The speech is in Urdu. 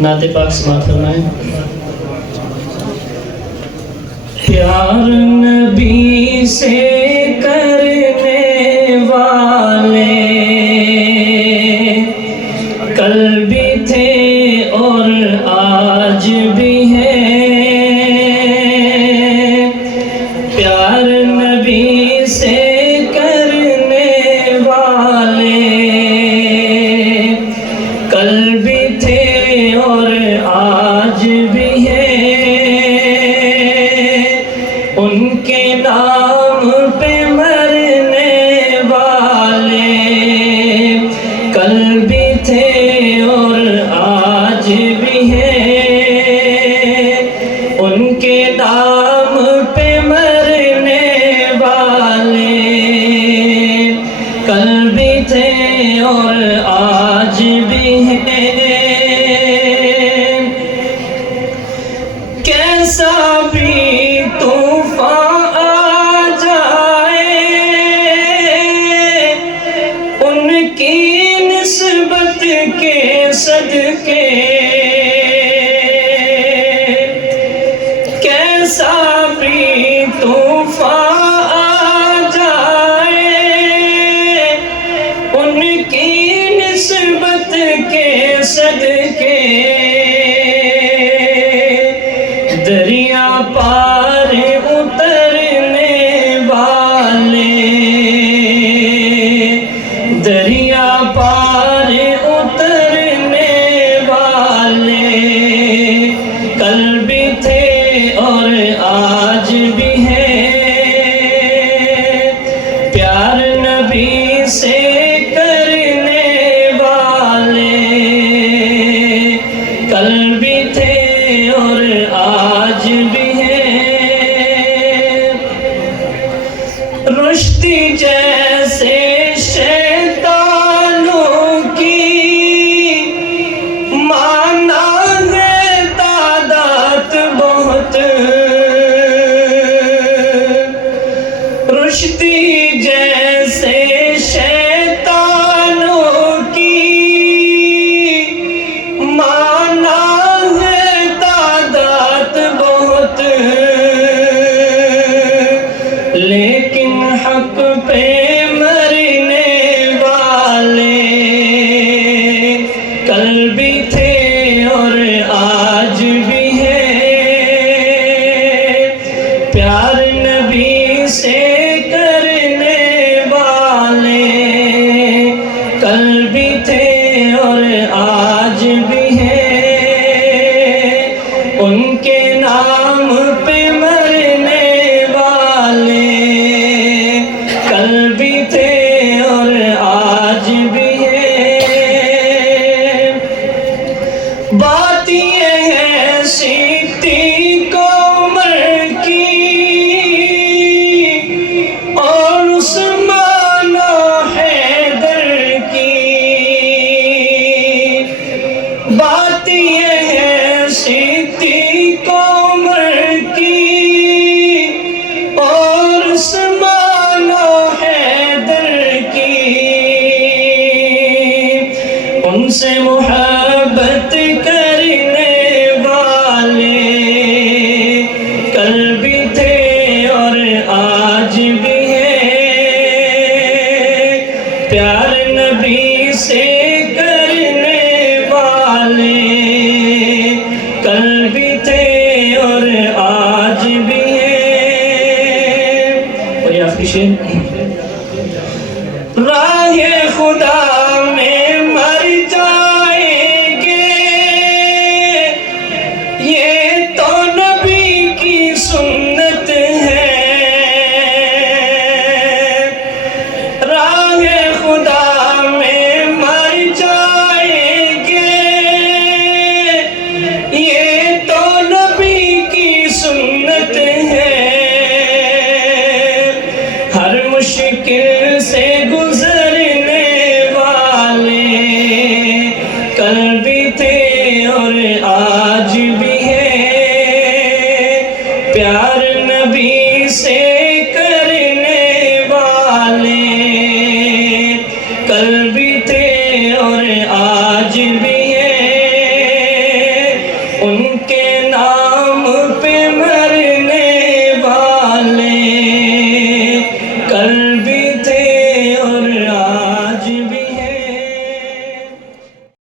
نعت پاک سماعت فرمائیں۔ پیار نبی سے کرنے والے کل بھی تھے اور آج بھی ہیں، پیار نبی سے کرنے والے کل بھی تھے اور آج بھی ہیں، ان کے نام پہ مرنے والے کل بھی تھے اور آج بھی ہیں، ان کے نام پہ مرنے والے کل بھی تھے اور آج بھی ہیں۔ کیسا بھی طوفان آ جائے ان کی نسبت کے صدقے، کیسا بھی طوفان آ جائے ان کی نسبت کے صدقے، دریا پار اترنے والے دریا پار اترنے والے کل بھی تھے اور آج بھی ہیں، پیار نبی سے کرنے والے کل بھی تھے اور آج بھی ہیں، رشتی جیسے شیطانوں کی مانا ہے تعداد بہت، رشتی جیسے شیطانوں کی مانا ہے تعداد بہت، لیکن حق پہ مرنے والے کل بھی تھے اور آج بھی ہیں، پیار نبی سے کرنے والے کل بھی تھے اور آج بھی ہیں، ان کے نام پہ مرنے والے کل بھی تھے اور آج بھی ہیں، بات یہ ہے صدیق عمر کی اور عثمان و حیدر کی، بات یہ ہے صدیق عمر کی اور عثمان و حیدر کی، ان سے محبت کرنے والے کل بھی تھے اور آج بھی ہیں، پیار نبی سے کرنے والے کل بھی تھے اور آج بھی ہیں، اور یہ آخری شعر، راہ خدا میں مر جائیں گے یہ تو نبی کی سنت ہے، راہ خدا میں مر جائیں گے یہ تو نبی کی سنت ہے، ہر مشکل سے گزرنے والے کل بھی تھے اور آج بھی ہیں، پیار نبی سے کرنے والے کل بھی تھے اور آج بھی ہیں، ان